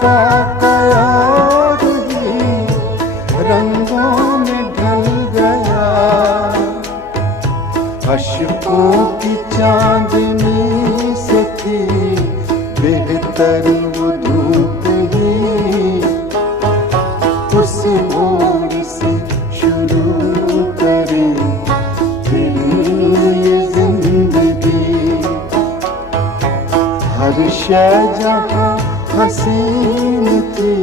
वफा का और ही रंगों में ढल गया। अश्कों की चांदनी से थी बेहतर वो धूप ही, उस ओर से शुरू करें फिर ये जिंदगी। हर शय जहाँ हसीन थी